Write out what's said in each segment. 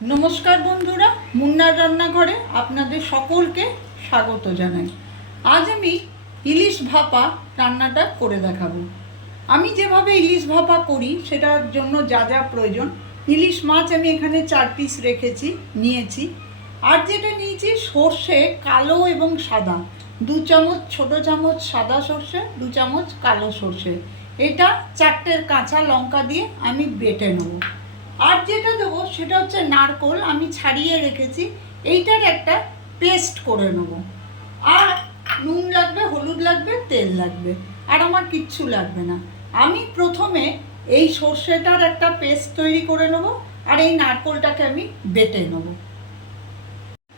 নমস্কার বন্ধুরা, মুন্নার রান্নাঘরে আপনাদের সকলকে স্বাগত জানাই। আজ আমি ইলিশ ভাপা রান্নাটা করে দেখাবো। আমি যেভাবে ইলিশ ভাপা করি, সেটার জন্য যা যা প্রয়োজন, ইলিশ মাছ আমি এখানে চার পিস রেখেছি, নিয়েছি। আর যেটা নিয়েছি, সর্ষে কালো এবং সাদা। দু চামচ, ছোট চামচ সাদা সর্ষে, দু চামচ কালো সর্ষে। এটা চারটের কাঁচা লঙ্কা দিয়ে আমি বেটে নেব। আর যেটা দেবো সেটা হচ্ছে নারকোল, আমি ছাড়িয়ে রেখেছি। এইটার একটা পেস্ট করে নেব। আর নুন লাগবে, হলুদ লাগবে, তেল লাগবে। আর আমার কিচ্ছু লাগবে না। আমি প্রথমে এই সর্ষেটার একটা পেস্ট তৈরি করে নেব, আর এই নারকোলটাকে আমি বেটে নেব।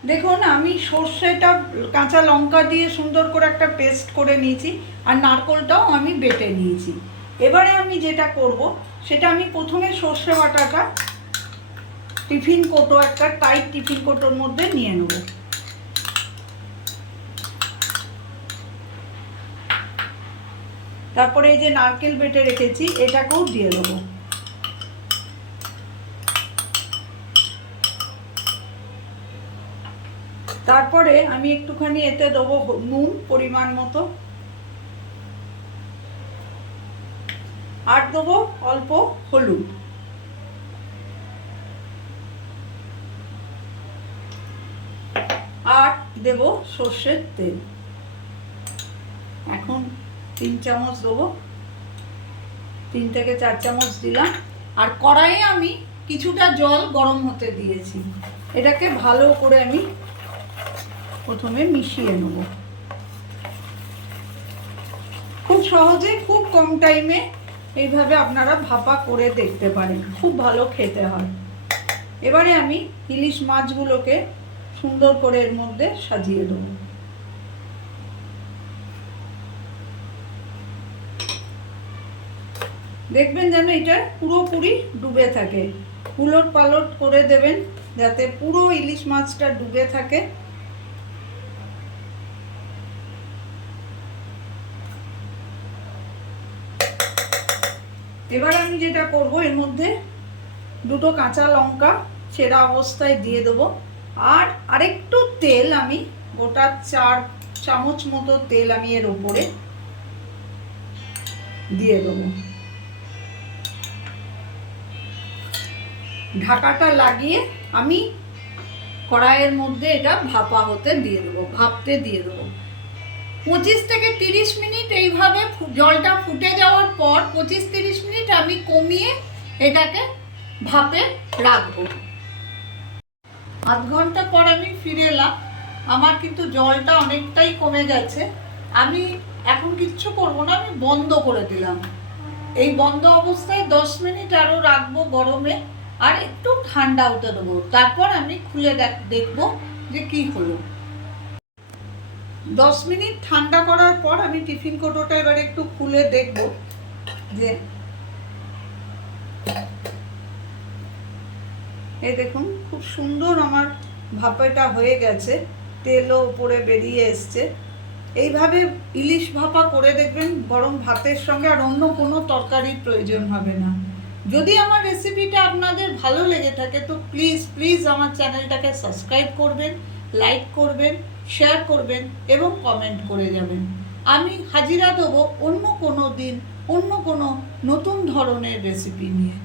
দেখুন, আমি সর্ষেটা কাঁচা লঙ্কা দিয়ে সুন্দর করে একটা পেস্ট করে নিয়েছি, আর নারকোলটাও আমি বেটে নিয়েছি। এবারে আমি যেটা করব সেটা আমি প্রথমে সর্ষে বাটাটা টিফিন কোটো একটা টাইট টিফিন কোটোর মধ্যে নিয়ে নেব। তারপরে এই যে নারকেল বেটে রেখেছি, এটাকেও দিয়ে দেবো। তারপরে আমি একটুখানি এতে দেবো নুন পরিমাণ মতো। আর দেবো, অল্প হলুদ। আর দেবো সর্ষের তেল। এখন তিন চামচ দেবো। তিন থেকে চার চামচ দিলাম। আর কড়াইয়ে আমি কিছুটা জল গরম হতে দিয়েছি। এটাকে ভালো করে আমি প্রথমে মিশিয়ে নেব। খুব সহজে, খুব কম টাইমে এইভাবে আপনারা ভাপা করে দেখতে পারেন। খুব ভালো খেতে হয়। এবারে আমি ইলিশ মাছগুলোকে সুন্দর করে এর মধ্যে সাজিয়ে দেবো। দেখবেন যেন এটা পুরোপুরি ডুবে থাকে। উলট পালট করে দেবেন যাতে পুরো ইলিশ মাছটা ডুবে থাকে। এবার আমি যেটা করব, এর মধ্যে দুটো কাঁচা লঙ্কা ছেঁড়া অবস্থায় দিয়ে দেবো। আর আরেকটু তেল আমি, গোটা চার চামচ মতো তেল আমি এর ওপরে দিয়ে দেবো। ঢাকাটা লাগিয়ে আমি কড়াইয়ের মধ্যে এটা ভাপা হতে দিয়ে দেবো, ভাপতে দিয়ে দেবো। পঁচিশ থেকে তিরিশ মিনিট এইভাবে জলটা ফুটে যাওয়ার পর পঁচিশ তিরিশ মিনিট আমি কমিয়ে এটাকে ভাপে রাখব। আধ ঘণ্টা পর আমি ফিরে এলাম। আমার কিন্তু জলটা অনেকটাই কমে গেছে। আমি এখন কিচ্ছু করব না, আমি বন্ধ করে দিলাম। এই বন্ধ অবস্থায় দশ মিনিট আরও রাখব গরমে, আর একটু ঠান্ডা হতে দেবো। তারপর আমি খুলে দেখ- দেখব যে কি হলো। দশ মিনিট ঠান্ডা করার পর আমি টিফিন কোটোটা এবার একটু খুলে দেখব যে এই দেখুন, খুব সুন্দর আমার ভাপাটা হয়ে গেছে, তেলও উপরে বেরিয়ে এসছে। এইভাবে ইলিশ ভাপা করে দেখবেন গরম ভাতের সঙ্গে আর অন্য কোনো তরকারির প্রয়োজন হবে না। যদি আমার রেসিপিটা আপনাদের ভালো লেগে থাকে, তো প্লিজ প্লিজ আমার চ্যানেলটাকে সাবস্ক্রাইব করবেন, লাইক করবেন শেয়ার করবেন এবং কমেন্ট করে যাবেন। আমি হাজিরা দেবো অন্য কোনো দিন অন্য কোনো নতুন ধরনের রেসিপি নিয়ে।